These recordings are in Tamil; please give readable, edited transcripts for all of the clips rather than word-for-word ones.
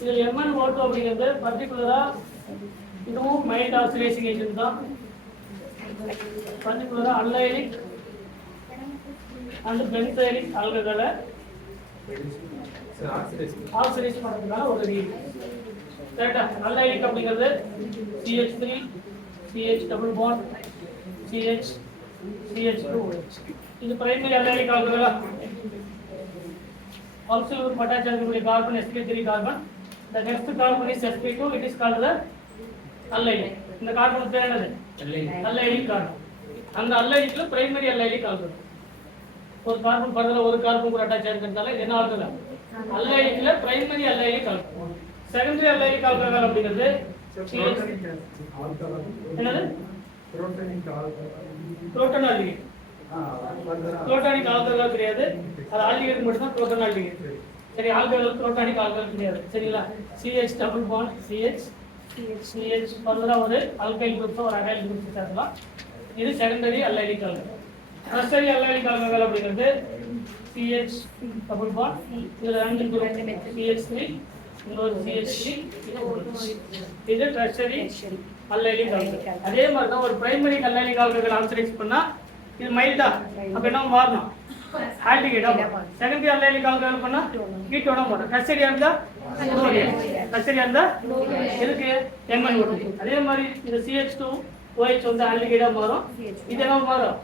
இதில் எம்என் ஓட்டோ அப்படிங்கிறது பர்டிகுலராக இதுவும் மைல்ட் ஆக்சிடைசிங் ஏஜென்ட் தான். பர்டிகுலராக அல்லைலிக் அண்ட் பென்சைலிக் ஆல்கஹாலை ஆக்சிடைஸ் பண்ணுறதுக்கான ஒரு ரீட். கரெக்டா? அல்லைலிக் அப்படிங்கிறது CH3 CH double bond CH CH2OH. இது பிரைமரி அல்லைலிக் ஆல்கஹாலா. Also group attached to the carbon sp3 carbon. The next carbon is sp2. It is called the allylic. இந்த கார்பன் பேர் என்னது? allylic carbon. அந்த allylicல பிரைமரி allylic ஆல்கஹால். ஒரு கார்பன் பக்கத்துல ஒரு கார்பன் கூட அட்டாச் ஆயிருக்கிறதால இது என்ன ஆல்கஹால்? allylicல primary allylic alcohol. Secondary allylic alcohol அப்படிங்கிறது என்னது? Proton aldehyde. புரோட்டானிக் ஆல்கஹால் கிடையாது. அது ஆல்டிஹைட் மட்டும் தான் புரோட்டான் ஆல்டிஹைட். சரி, ஆல்கஹால் புரோட்டானிக் ஆல்கஹால் கிடையாது. சரிங்களா? CH டபுள் பாண்ட் CH பர்தரா ஒரு ஆல்கைல் குரூப் ஒரு அகைல் குரூப் சேர்க்கலாம். இது secondary allylic alcohol. Tertiary allylic alcohol அப்படிங்கிறது CH டபுள் பாண்ட் இதுல ரெண்டு குரூப் CH3 இன்னொரு CH3 இது டெர்ஷரி அல்லைலிக் ஆல்கஹால். அதே மாதிரி தான் ஒரு பிரைமரி அல்லைலிக் ஆல்கஹால் ஆக்சிடைஸ் பண்ணா இது மைல்டா அப்ப என்ன மாறணும்? ஆல்டிஹைடா. செகண்டரி அல்லைலிக் ஆல்கஹால் பண்ணா கீட்டோனா மாறும். டெர்ஷரியா இருந்தா நோரியா. டெர்ஷரியா இருந்தா இருக்கு MnO2. அதே மாதிரி இந்த CH2OH வந்து ஆல்டிஹைடா மாறும். இது என்ன மாறும்?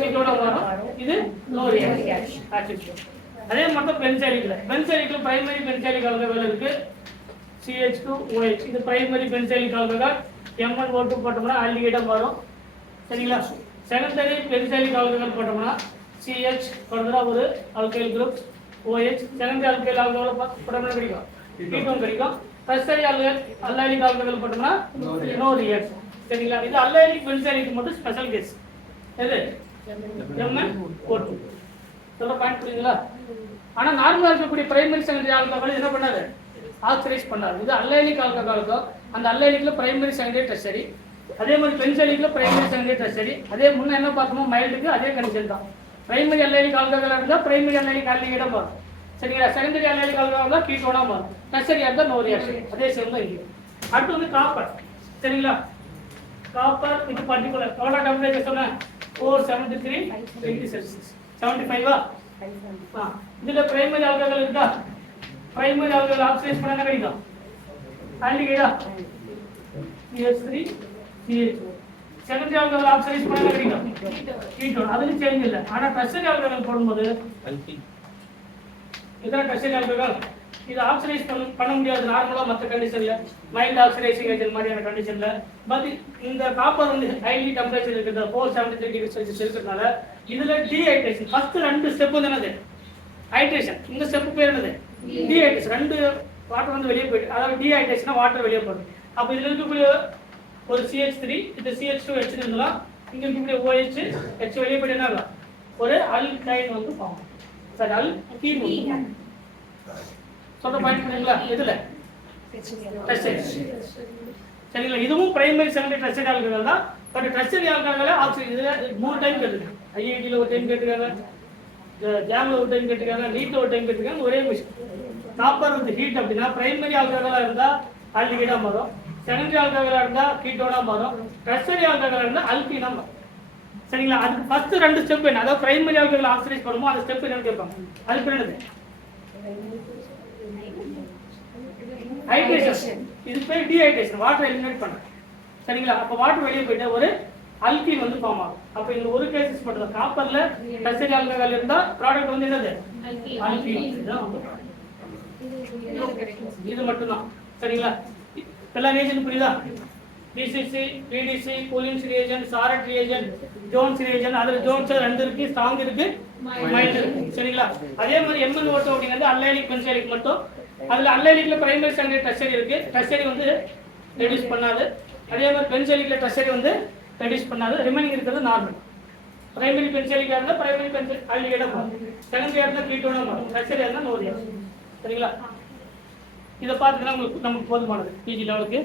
கீட்டோனா மாறும். இது நோரியா ஆசிட். அதே மாதிரி பென்சைலிக்ல பிரைமரி பென்சைலிக் ஆல்கஹால் இருக்கு CH2OH. இது பிரைமரி பென்சைலிக் ஆல்கஹால். MnO2 போட்டோம்னா ஆல்டிஹைடா மாறும். சரிங்களா? செகண்டரி பென்சைலிக் ஆல்கஹால் போட்டோம்னா CH பர்தரா ஒரு alkyl group OH. Secondary alkyl alcohol போட்டோம்னா கிடைக்கும் கீட்டோன் கிடைக்கும். டெர்ஷரி அல்லைலிக் ஆல்கஹால் போட்டோம்னா நோ ரியாக்ஷன். சரிங்களா? இது அல்லைலிக் பென்சைலிக் மட்டும் ஸ்பெஷல் கேஸ். எது? MnO2. சொல்ற பாயிண்ட் புரியுதுங்களா? ஆனா நார்மலா இருக்கக்கூடிய பிரைமரி செகண்டரி ஆல்கஹால் என்ன பண்ணாது? ஆக்சிடைஸ் பண்ணாது. இது அல்லைலிக் ஆல்கஹாலுக்கு அந்த அல்லைலிக்ல பிரைமரி செகண்டரி டெர்ஷரி. அதே மாதிரி பென்சைலிக்ல பிரைமரி செகண்டரி டெர்ஷரி. அதே முன்ன என்ன பார்த்தோமோ மைல்டுக்கு அதே கண்டிஷன் தான். பிரைமரி அல்லைலிக் ஆல்கஹால் இருந்தா பிரைமரி அல்லைலிக் ஆல்டிஹைடா மாறும். சரிங்களா? செகண்டரி அல்லைலிக் ஆல்கஹால் தான் கீட்டோனா மாறும். டெர்ஷரியா இருந்தா நோ ரியாக்ஷன். அதே சேம் தான் இங்க. அடுத்து வந்து காப்பர். சரிங்களா? காப்பர் இது பர்టిక్యులர் எவ்வளவு டெம்பரேச்சர் சொன்னா 473 டிகிரி செல்சியஸ். 75 இதுல பிரைமரி ஆல்கஹால் இருக்கா? பிரைமரி ஆல்கஹால் ஆக்சிடைஸ் பண்ணா கிடைக்கும் ஆல்டிஹைடா CH3 CH2. Secondary alcohol oxidise பண்ணா கிடைக்கும் கீட்டோன். அதுல சேஞ்ச் இல்ல. ஆனா டெர்ஷரி ஆல்கஹால் போடும்போது இதெல்லாம் டெர்ஷரி ஆல்கஹால் இது ஆக்சிடைஸ் பண்ண முடியாது நார்மலா மற்ற கண்டிஷன்ல மைல்ட் ஆக்சிடைசிங் ஏஜென்ட் மாதிரியான கண்டிஷன்ல. பட் இந்த காப்பர் வந்து ஹைலி டெம்பரேச்சர் இருக்குது 473 டிகிரி செல்சியஸ் இருக்கிறதுனால இதுல டீஹைட்ரேஷன் ஃபர்ஸ்ட் ரெண்டு ஸ்டெப் வந்து என்னது? ஹைட்ரேஷன். இந்த ஸ்டெப் பேர் என்னது? டீஹைட்ரேஷன். ரெண்டு வாட்டர் வந்து வெளியே போயிட்டு அதாவது டீஹைட்ரேஷனா வாட்டர் வெளியே போகுது. அப்ப இதுல இருக்கக்கூடிய ஒரு CH3 இது CH2H இருந்தாலும் இங்க இருக்கக்கூடிய OH H வெளியே போயிட்டு என்ன ஆகும்? ஒரு அல்கைன் வந்து ஃபார்ம். சரி, அல்கீன். சொல்ற பாயிண்ட் புரியுங்களா? இதுல டெர்ஷரி. சரிங்களா? இதுவும் பிரைமரி செகண்டரி டெர்ஷரி ஆல்கஹால் தான். பட் டெர்ஷரி ஆல்கஹால் ஆக்சிடைஸ் இதுல 3 டைம் கேட்டிருக்காங்க. IIT-ல ஒரு டைம் கேட்டிருக்காங்க, ஜாம்ல ஒரு டைம் கேட்டிருக்காங்க, நீட்ல ஒரு டைம் கேட்டிருக்காங்க. ஒரே விஷயம் காப்பர் வந்து ஹீட் அப்படின்னா பிரைமரி ஆல்கஹாலா இருந்தா ஆல்டிஹைடா மாறும். செகண்டரி ஆல்கஹாலா இருந்தா கீட்டோனா மாறும். டெர்ஷரி ஆல்கஹாலா இருந்தா அல்கீனா மாறும். சரிங்களா? அதுக்கு ஃபர்ஸ்ட் ரெண்டு ஸ்டெப் என்ன? அதாவது பிரைமரி ஆல்கஹால் ஆக்சிடைஸ் பண்ணுமோ அந்த ஸ்டெப் என்னன்னு கேட்பாங்க. அது பேர் என்னது? ஹைட்ரேஷன். இது பேர் டீஹைட்ரேஷன். வாட்டர் எலிமினேட் பண்ண. சரிங்களா? அப்ப வாட்டர் வெளியே போயிட்டு ஒரு அல்கீன் வந்து ஃபார்ம் ஆகும். அப்ப இந்த ஒரு கேசஸ் மட்டும் தான். காப்பர்ல டெர்ஷரி ஆல்கஹால் இருந்தா ப்ராடக்ட் வந்து என்னது? அல்கீன். இதுதான் வந்து இது மட்டும் தான். சரிங்களா? எல்லா ரியேஜென்ட் புரியுதா? DCC, PDC, Collins reagent, Sarett reagent, Jones reagent. அதுல ஜோன்ஸ் ரெண்டு இருக்கு, ஸ்ட்ராங் இருக்கு, மைல்ட் இருக்கு. சரிங்களா? அதே மாதிரி MnO2 அப்படிங்கிறது அல்லைலிக் பென்சைலிக் மட்டும். அதுல அல்லைலிக்ல பிரைமரி செகண்டரி டெர்ஷரி இருக்கு. டெர்ஷரி வந்து ரெடியூஸ் பண்ணாது. அதே மாதிரி பென்சைலிக்ல டெர்ஷரி வந்து ரெடியூஸ் பண்ணாது. ரிமைனிங் இருக்கிறது நார்மல். பிரைமரி பென்சைலிக்கா இருந்தா பிரைமரி பென்சைல் ஆல்டிஹைடா மாறும். செகண்டரியா இருந்தா கீட்டோனா மாறும். டெர்ஷரியா இருந்தா நோ ரியாக்ஷன். சரிங்களா? இதை பார்த்துக்கலாம் உங்களுக்கு நமக்கு போதுமானது பிஜி லெவலுக்கு.